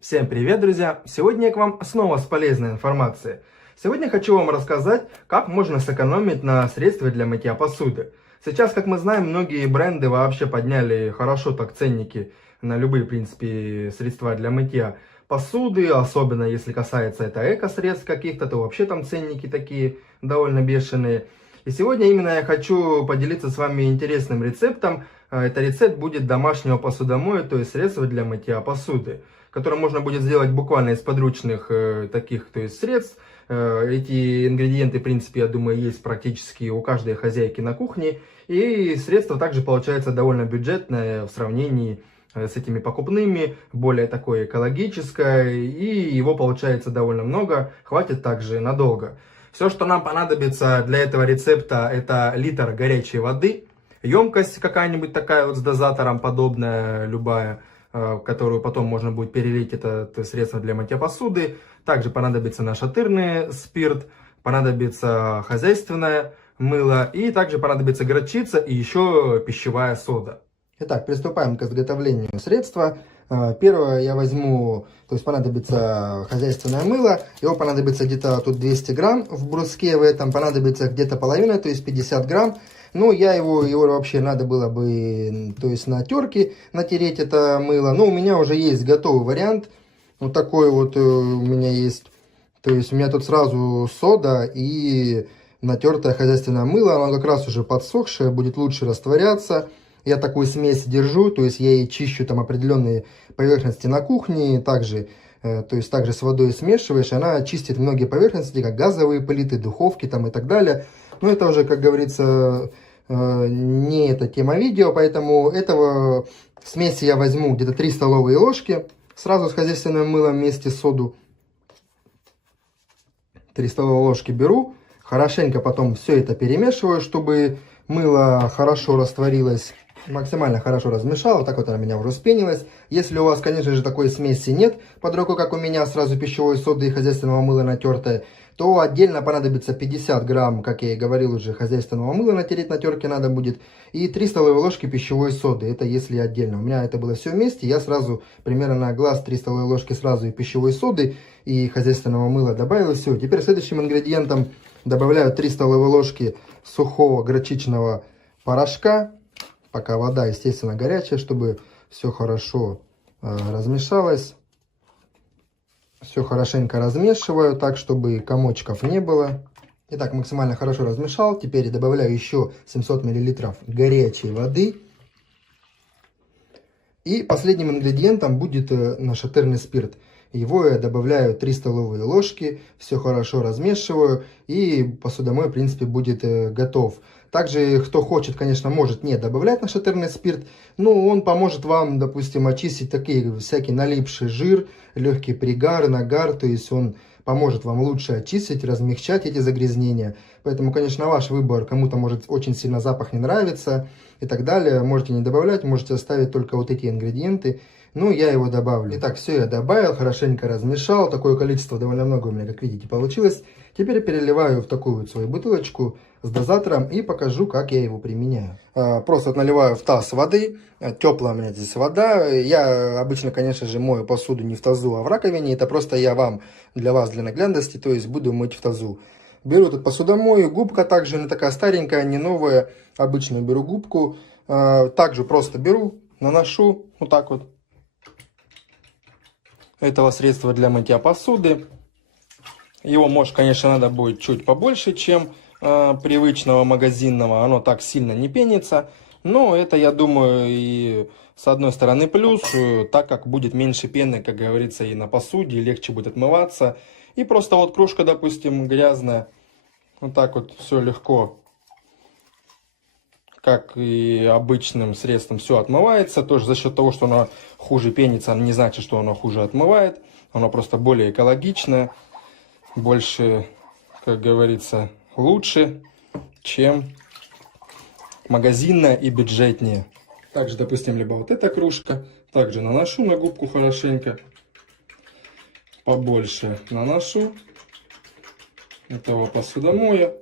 Всем привет, друзья! Сегодня я к вам снова с полезной информацией. Сегодня хочу вам рассказать, как можно сэкономить на средствах для мытья посуды. Сейчас, как мы знаем, многие бренды вообще подняли хорошо так ценники на любые, в принципе, средства для мытья посуды, особенно если касается это эко-средств каких-то, то вообще там ценники такие довольно бешеные. И сегодня именно я хочу поделиться с вами интересным рецептом. Это рецепт будет домашнего посудомоя, то есть средства для мытья посуды, который можно будет сделать буквально из подручных таких, то есть средств. Эти ингредиенты, в принципе, я думаю, есть практически у каждой хозяйки на кухне. И средство также получается довольно бюджетное в сравнении с этими покупными, более такое экологическое. И его получается довольно много, хватит также надолго. Все, что нам понадобится для этого рецепта, это литр горячей воды, емкость какая-нибудь такая вот с дозатором подобная, любая, в которую потом можно будет перелить это средство для мытья посуды. Также понадобится нашатырный спирт, понадобится хозяйственное мыло и также понадобится горчица и еще пищевая сода. Итак, приступаем к изготовлению средства. Первое я возьму, то есть понадобится хозяйственное мыло, его понадобится где-то тут 200 грамм в бруске, в этом понадобится где-то половина, то есть 50 грамм. Ну, его вообще надо было бы, то есть на терке натереть это мыло. Но у меня уже есть готовый вариант. Вот такой вот у меня есть. То есть у меня тут сразу сода и натертое хозяйственное мыло. Оно как раз уже подсохшее, будет лучше растворяться. Я такую смесь держу, то есть я и чищу там определенные поверхности на кухне. Также, то есть также с водой смешиваешь. Она чистит многие поверхности, как газовые плиты, духовки там и так далее. Но это уже, как говорится, не эта тема видео, поэтому этого смеси я возьму где-то 3 столовые ложки. Сразу с хозяйственным мылом вместе с соду 3 столовые ложки беру. Хорошенько потом все это перемешиваю, чтобы мыло хорошо растворилось. Максимально хорошо размешал, вот так вот она у меня уже вспенилась. Если у вас, конечно же, такой смеси нет под рукой, как у меня, сразу пищевой соды и хозяйственного мыла натертое, то отдельно понадобится 50 грамм, как я и говорил уже, хозяйственного мыла натереть на терке надо будет, и 3 столовые ложки пищевой соды, это если отдельно. У меня это было все вместе, я сразу примерно на глаз 3 столовые ложки сразу и пищевой соды, и хозяйственного мыла добавил, и все. Теперь следующим ингредиентом добавляю 3 столовые ложки сухого горчичного порошка, пока вода, естественно, горячая, чтобы все хорошо размешалось. Все хорошенько размешиваю, так, чтобы комочков не было. Итак, максимально хорошо размешал. Теперь добавляю еще 700 мл горячей воды. И последним ингредиентом будет нашатырный спирт. Его я добавляю 3 столовые ложки, все хорошо размешиваю, и посудомой, в принципе, будет готов. Также, кто хочет, конечно, может не добавлять нашатырный спирт, но он поможет вам, допустим, очистить такие всякий налипший жир, легкий пригар, нагар, то есть он поможет вам лучше очистить, размягчать эти загрязнения. Поэтому, конечно, ваш выбор, кому-то может очень сильно запах не нравится и так далее, можете не добавлять, можете оставить только вот эти ингредиенты. Ну, я его добавлю. Итак, все я добавил, хорошенько размешал. Такое количество довольно много у меня, как видите, получилось. Теперь переливаю в такую вот свою бутылочку с дозатором и покажу, как я его применяю. Просто наливаю в таз воды. Теплая у меня здесь вода. Я обычно, конечно же, мою посуду не в тазу, а в раковине. Это просто я вам, для вас, для наглядности, то есть буду мыть в тазу. Беру тут посудомою, губка также, она такая старенькая, не новая. Обычно беру губку. Также просто беру, наношу вот так вот. Этого средства для мытья посуды. Его, может, конечно, надо будет чуть побольше, чем привычного магазинного. Оно так сильно не пенится. Но это, я думаю, и с одной стороны плюс, так как будет меньше пены, как говорится, и на посуде, легче будет отмываться. И просто вот кружка, допустим, грязная. Вот так вот все легко, как и обычным средством, все отмывается. Тоже за счет того, что оно хуже пенится, не значит, что оно хуже отмывает. Оно просто более экологичное, больше, как говорится, лучше, чем магазинное и бюджетнее. Также, допустим, либо вот эта кружка. Также наношу на губку хорошенько. Побольше наношу этого посудомоя.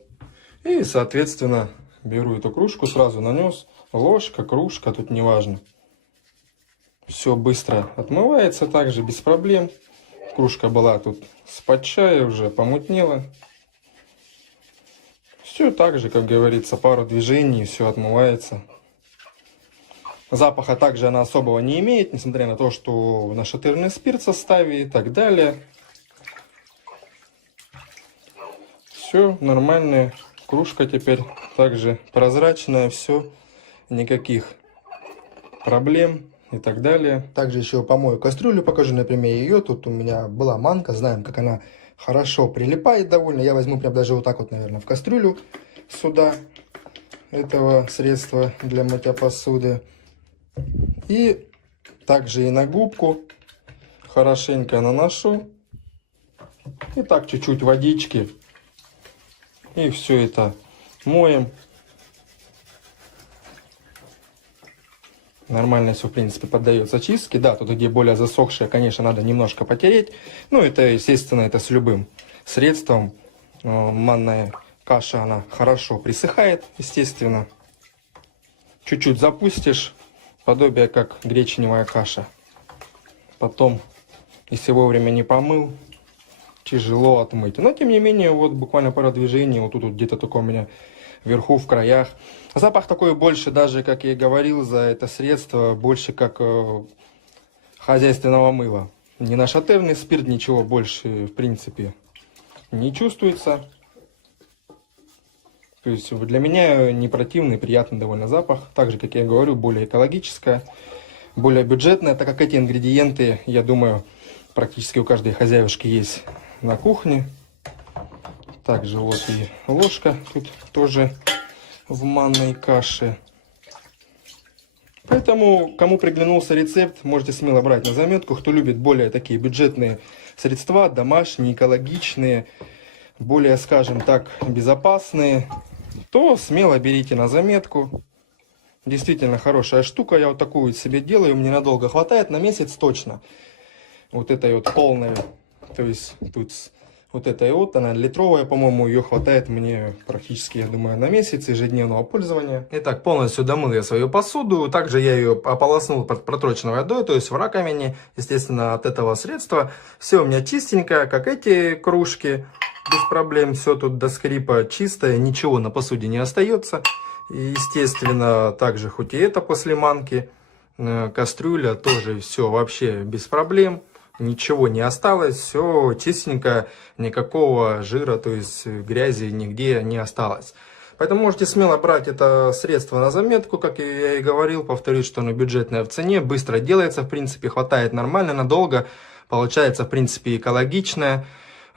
И, соответственно, беру эту кружку, сразу нанес. Ложка, кружка, тут не важно. Все быстро отмывается также, без проблем. Кружка была тут с-под чая, уже помутнела. Все так же, как говорится, пару движений, все отмывается. Запаха также она особого не имеет, несмотря на то, что нашатырный спирт в составе и так далее. Все нормальная кружка теперь, также прозрачная, все, никаких проблем и так далее. Также еще помою кастрюлю, покажу на примере ее. Тут у меня была манка, знаем, как она хорошо прилипает довольно. Я возьму прям даже вот так вот, наверное, в кастрюлю сюда этого средства для мытья посуды. И также и на губку хорошенько наношу. И так чуть-чуть водички. И все это моем. Нормально все, в принципе, поддается чистке. Да, тут где более засохшее, конечно, надо немножко потереть. Ну, это, естественно, это с любым средством. Манная каша, она хорошо присыхает, естественно. Чуть-чуть запустишь, подобие как гречневая каша. Потом, если вовремя не помыл, тяжело отмыть. Но, тем не менее, вот буквально пара движений, вот тут вот где-то только у меня вверху, в краях. Запах такой больше, даже, как я и говорил, за это средство, больше как хозяйственного мыла. Не нашатырный спирт, ничего больше, в принципе, не чувствуется. То есть для меня не противный, приятный довольно запах. Также, как я говорю, более экологическое, более бюджетное, так как эти ингредиенты, я думаю, практически у каждой хозяюшки есть на кухне. Также вот и ложка тут тоже в манной каше. Поэтому, кому приглянулся рецепт, можете смело брать на заметку. Кто любит более такие бюджетные средства, домашние, экологичные, более, скажем так, безопасные, то смело берите на заметку. Действительно хорошая штука. Я вот такую себе делаю, мне надолго хватает, на месяц точно. Вот этой вот полной, то есть тут вот этой вот, она литровая, по-моему, ее хватает мне практически, я думаю, на месяц ежедневного пользования. Итак, полностью домыл я свою посуду, также я ее ополоснул под проточной водой, то есть в раковине, естественно, от этого средства. Все у меня чистенькое, как эти кружки, без проблем, все тут до скрипа чистое, ничего на посуде не остается. И, естественно, также, хоть и это после манки, кастрюля тоже все вообще без проблем. Ничего не осталось, все чистенько, никакого жира, то есть грязи нигде не осталось. Поэтому можете смело брать это средство на заметку, как я и говорил, повторюсь, что оно бюджетное в цене, быстро делается, в принципе, хватает нормально, надолго, получается, в принципе, экологичное.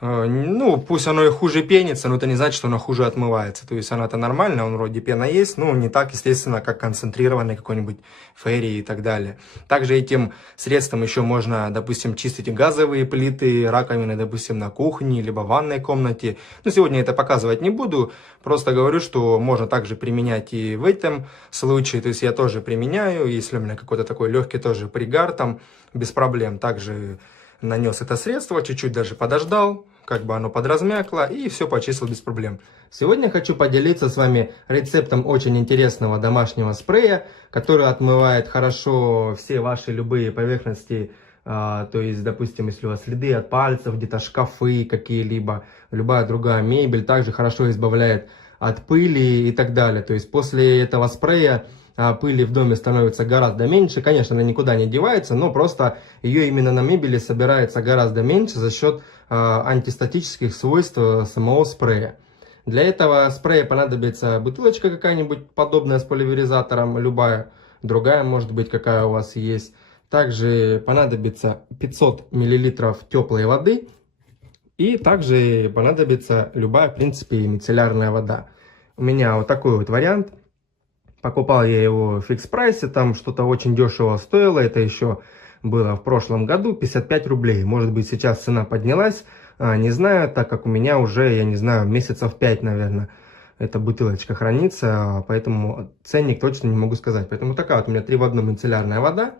Ну, пусть оно и хуже пенится, но это не значит, что оно хуже отмывается. То есть она-то нормальная, он вроде пена есть, но не так, естественно, как концентрированный какой-нибудь фейри и так далее. Также этим средством еще можно, допустим, чистить газовые плиты, раковины, допустим, на кухне, либо в ванной комнате. Но сегодня это показывать не буду, просто говорю, что можно также применять и в этом случае. То есть я тоже применяю, если у меня какой-то такой легкий тоже пригар там, без проблем. Также нанес это средство, чуть-чуть даже подождал, как бы оно подразмякло, и все почистил без проблем. Сегодня хочу поделиться с вами рецептом очень интересного домашнего спрея, который отмывает хорошо все ваши любые поверхности, то есть, допустим, если у вас следы от пальцев, где-то шкафы какие-либо, любая другая мебель, также хорошо избавляет от пыли и так далее. То есть после этого спрея пыли в доме становится гораздо меньше. Конечно, она никуда не девается, но просто ее именно на мебели собирается гораздо меньше за счет антистатических свойств самого спрея. Для этого спрея понадобится бутылочка какая-нибудь подобная с поливеризатором, любая другая, может быть, какая у вас есть. Также понадобится 500 мл теплой воды. И также понадобится любая, в принципе, мицеллярная вода. У меня вот такой вот вариант. Покупал я его в фикс-прайсе, там что-то очень дешево стоило, это еще было в прошлом году, 55 рублей. Может быть, сейчас цена поднялась, не знаю, так как у меня уже, я не знаю, месяцев 5, наверное, эта бутылочка хранится, поэтому ценник точно не могу сказать. Поэтому такая вот у меня 3 в 1 мицеллярная вода.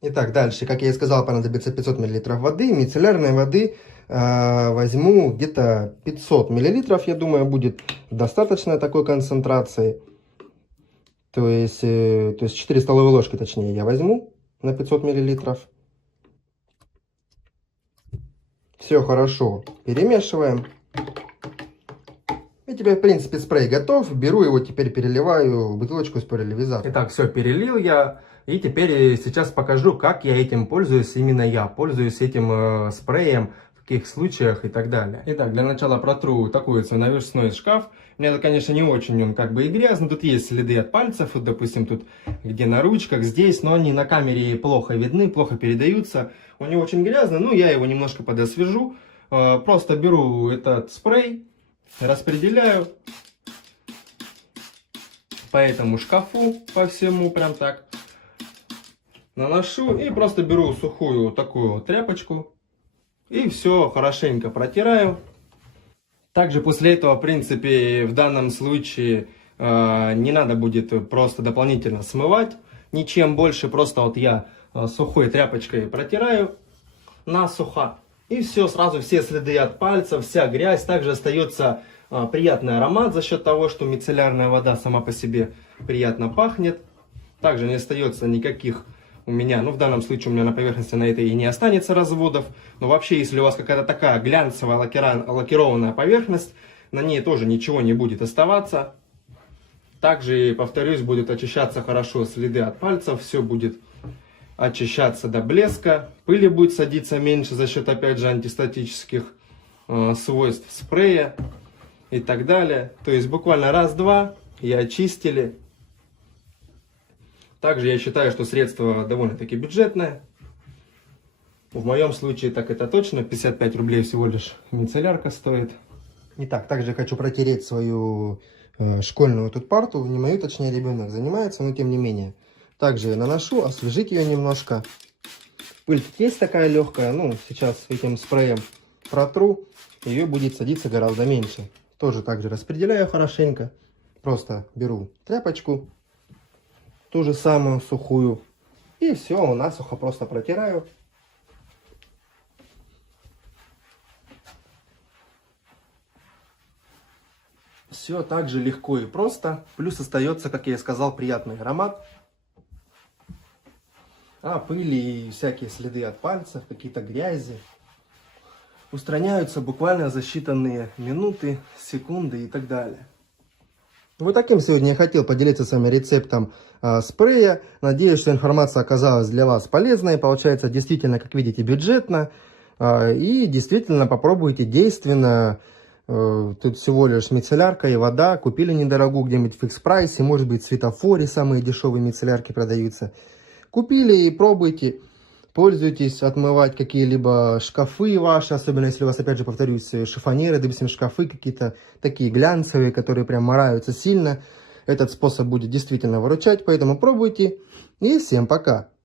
Итак, дальше, как я и сказал, понадобится 500 мл воды. Мицеллярной воды возьму где-то 500 мл, я думаю, будет достаточно такой концентрации. То есть 4 столовые ложки, точнее, я возьму на 500 мл. Все хорошо перемешиваем. И теперь, в принципе, спрей готов. Беру его, теперь переливаю в бутылочку с парафинизатором. Итак, все, перелил я. И теперь сейчас покажу, как я этим пользуюсь. Именно я пользуюсь этим спреем в таких случаях и так далее. Итак, для начала протру такой вот навесной шкаф. У меня, конечно, не очень он как бы и грязный. Тут есть следы от пальцев. Вот, допустим, тут где на ручках, здесь. Но они на камере плохо видны, плохо передаются. Он не очень грязный. Ну, я его немножко подосвежу. Просто беру этот спрей. Распределяю по этому шкафу, по всему, прям так. Наношу и просто беру сухую такую тряпочку. И все хорошенько протираю. Также после этого, в принципе, в данном случае не надо будет просто дополнительно смывать ничем больше. Просто вот я сухой тряпочкой протираю насухо. И все, сразу все следы от пальцев, вся грязь. Также остается приятный аромат за счет того, что мицеллярная вода сама по себе приятно пахнет. Также не остается никаких у меня, ну в данном случае у меня на поверхности на этой и не останется разводов. Но вообще, если у вас какая-то такая глянцевая лакированная поверхность, на ней тоже ничего не будет оставаться. Также, повторюсь, будет очищаться хорошо следы от пальцев, все будет очищаться до блеска, пыли будет садиться меньше за счет, опять же, антистатических свойств спрея и так далее. То есть буквально раз-два и очистили. Также я считаю, что средство довольно-таки бюджетное. В моем случае так это точно, 55 рублей всего лишь мицеллярка стоит. Итак, также хочу протереть свою школьную тут парту, не мою, точнее, ребенок занимается, но тем не менее. Также наношу, освежить ее немножко. Пыль тут есть такая легкая, ну, сейчас этим спреем протру, ее будет садиться гораздо меньше. Тоже также распределяю хорошенько. Просто беру тряпочку, ту же самую сухую, и все, насухо просто протираю. Все так же легко и просто. Плюс остается, как я и сказал, приятный аромат. А пыли и всякие следы от пальцев, какие-то грязи устраняются буквально за считанные минуты, секунды и так далее. Вот таким сегодня я хотел поделиться с вами рецептом спрея. Надеюсь, что информация оказалась для вас полезной. Получается действительно, как видите, бюджетно. И действительно попробуйте действенно. Тут всего лишь мицеллярка и вода. Купили недорогую где-нибудь в фикс-прайсе. Может быть, в светофоре самые дешевые мицеллярки продаются. Купили и пробуйте. Пользуйтесь отмывать какие-либо шкафы ваши. Особенно если у вас, опять же, повторюсь, шифонеры, допустим, шкафы какие-то такие глянцевые, которые прям мораются сильно. Этот способ будет действительно выручать. Поэтому пробуйте. И всем пока.